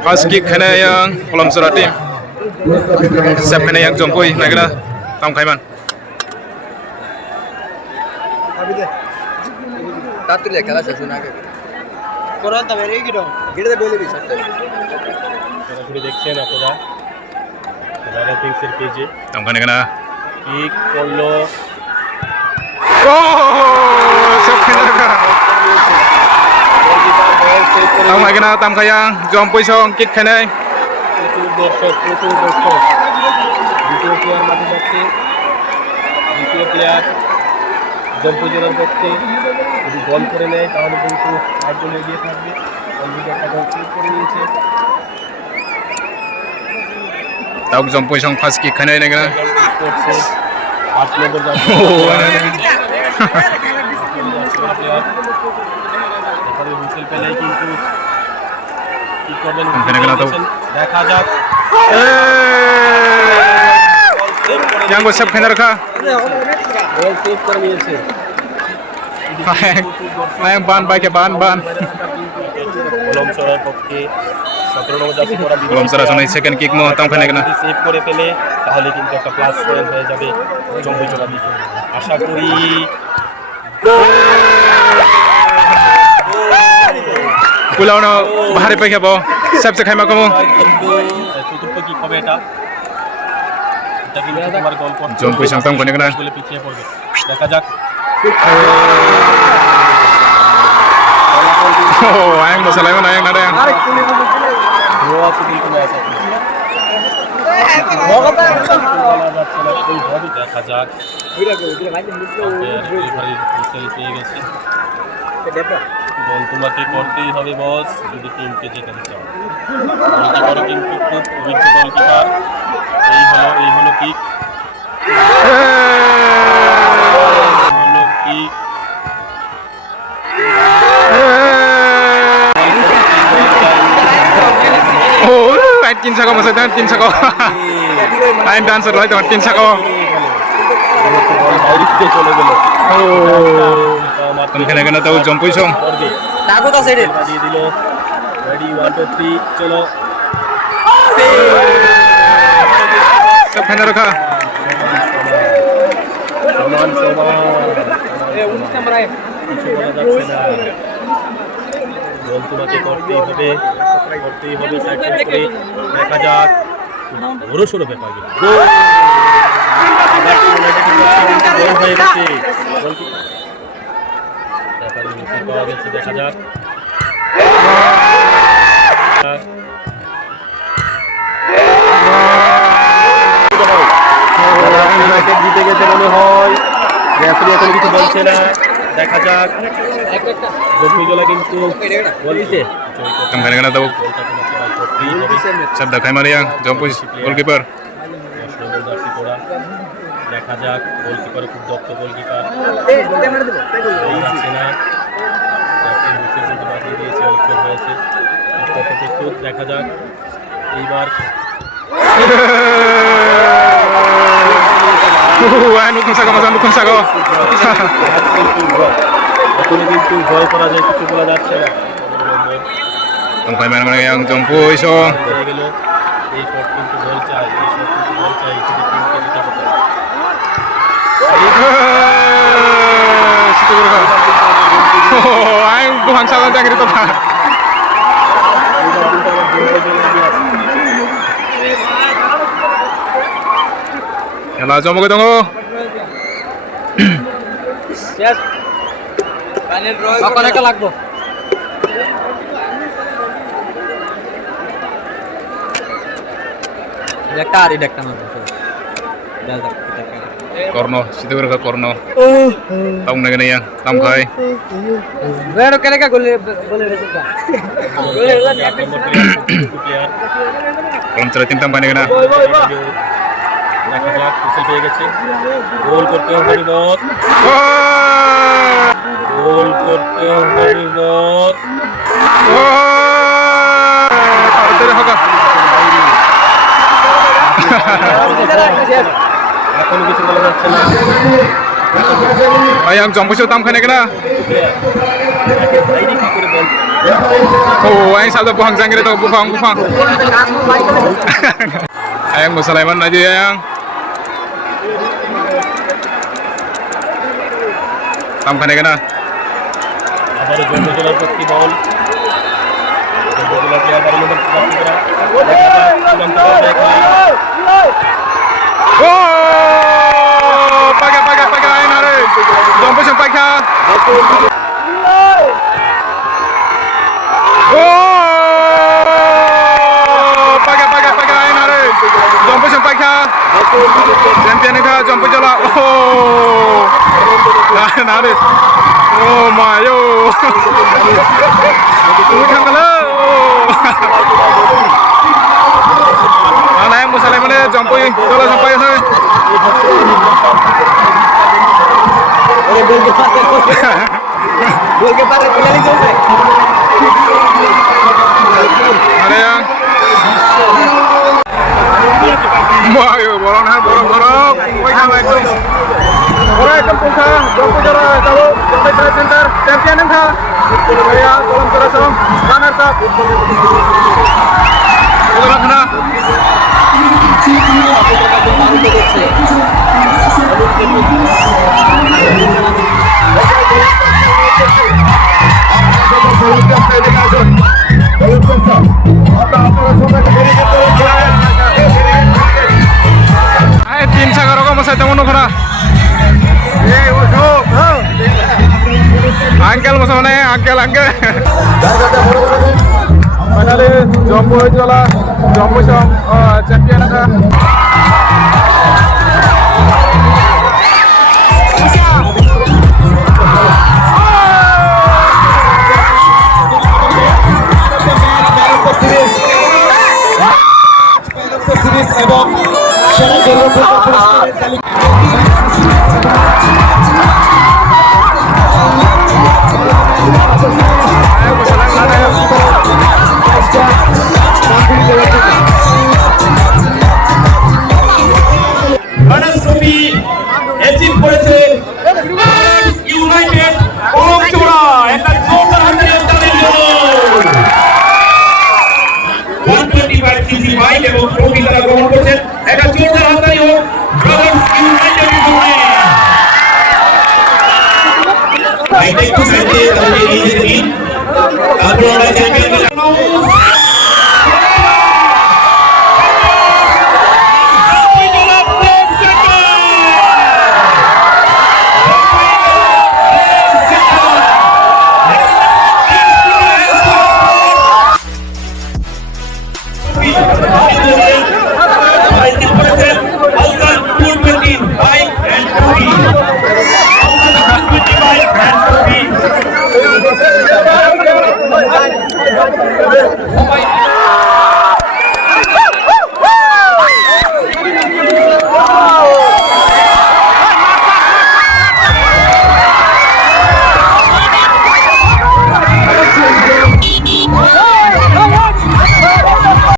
First kick kena yang Kolom Sora team. Sep kena yang Jompui naikna Tam Khaiman. তাড়াতাড়ি খেলা শেষ না আগে কোরআন তো বেরিয়ে গেল গিড়ে ডলে বিশ ঘুরে দেখছেন আপনারা এবারে থিংসের পেজে Tam kena কিক করলো Sep kena Tam kena Tam Khayang Jompui song kick kena. প্রচুর দর্শক দ্বিতীয় প্লেয়ার মাঠে যাচ্ছে দ্বিতীয় প্লেয়ার জম্পু জেলার পক্ষে যদি বল করে নেয় তাহলে কিন্তু 8 জন এগিয়ে থাকবে অলরেডি একটা বল সেভ করে নিয়েছে Tahu Jompui song first kick kena naikna. করছে 8 নম্বর যাচ্ছে প্লেয়ার এখানে হুইসেল পেলেই কিন্তু কি করবেন দেখা যাক Yang go sep kena rakha. বল সেভ করে নিয়েছে Ayang ban baik ya ban. কলম চড়ার পক্ষে 17 নম্বর জার্সি পরা Kolom Sora sonai second kick mo Tam kena. Save করে ফেলে তাহলে কিন্তু একটা প্লাস পয়েন্ট হয়ে যাবে জম্পু চড়া দিকে আশা করি Pulau no bahari pe khabo. Sep se khaima komo. চতুর্থ কি হবে এটা কিন্তু তোমার গোল করতে Jompui song Tam kena. বলে পিছিয়ে পড়বে দেখা যাক Ayang bosa lain ayang nada yang. Goa সুদিল কোন আছে দেখা যাক পেয়ে গেছে বল তোমাকে করতেই হবে বস যদি টিমকে জেতাতে চাও গোলকিপার কিন্তু খুব অভিজ্ঞ গোলকিপার এই হলো kick Oh, main tin sako maksudnya tin sako. Main dancer lah itu tin sako. চলে গেল Tam kena tahu Jompui song. তাকো তো সাইডে দিয়ে দিল রেডি 1 2 3 চলো Sep kena rakha. সমান বল তোমাকে করতেই হবে সাইড করে দেখা যাক বড় সড়ো ব্যাপার গোল হয়ে গেছে পাওয়া গেছে দেখা যাক জিতে গেছে মনে হয় রেফারি এখন কিছু বলছে না দেখা যাক জম্পুজলা কিন্তু বলছে Tam kena tahu. Sep dah khaima yang Jompui goalkeeper. দেখা যাক গোলকিপার খুব দক্ষ গোলকিপার আছে না বাজিয়ে দিয়েছে অল্প হয়েছে প্রস্তুত দেখা যাক এইবার Nukung sako. এখনো কিন্তু ভয় করা যায় কিছু বলা যাচ্ছে না Tam khaima yang Jompui song. হয়ে গেল এই শট কিন্তু গোল চাই যদি টিমকে জিতাতে চায় Situ rakha. Oh, ayang bukan salah yang itu pak. খেলা জমকে দङ শেষ ফাইনাল ড্র কখন একটা লাগবে একটা আর একটা না Korno situ rakha Korno Tam kena yang Tam Khai বেরো কেন কা গোলে গোলে রেসটা গোলে রেসটা Kolom Sora team Tam kena. দেখা যাক হুইসেল পেয়ে গেছে গোল করতে হবে বস গোল করতে হবে বস এখন কিছু বলা যাচ্ছে না Ayang Jompui Tam kena. সাইডে কি করে বল Oh, anh sao buang sang kita buang. Ayang mau Sulaiman aja yang. Tam khane kena. আবারও জন্মজলার পক্ষে বল জন্মজলা প্লেয়ার বাড়ি নম্বর 84 Oh, pakai ayan hari. Jompo sampai ka. Oh, pakai ayan hari. Jompo sampai ka. Champion ka jompo jala. Oh, nari. Oh my yo. Tunggu kan kalau. Mana yang musalai mana jompo jala sampai sana. Gol ke pakai kembali sampai. Ada yang. Wah, yo borong. Woi sama itu. Orang itu pungka, jompo jara, tahu, jompo jara center, champion yang kah? Ya, kolam terasam, runner up. Udah kena. Ayo tim sagar kok masa temu kena. Angkel masa mana ya? Angkel. Finally, jompo jala, jompo champion ka. Runners trophy achieve করেছে United Kalamchoura. একটা জোরদার হাততালি তাদের জন্য। 125 CC bike এবং trophy তারা গ্রহণ করছেন। একটা জোরদার হাততালি হোক রানার্স ইউনাইটেডের জন্য। বাইকটা একটু সাইডে তাদের নিয়ে যেতে দিন। তারপর আমরা চ্যাম্পিয়ন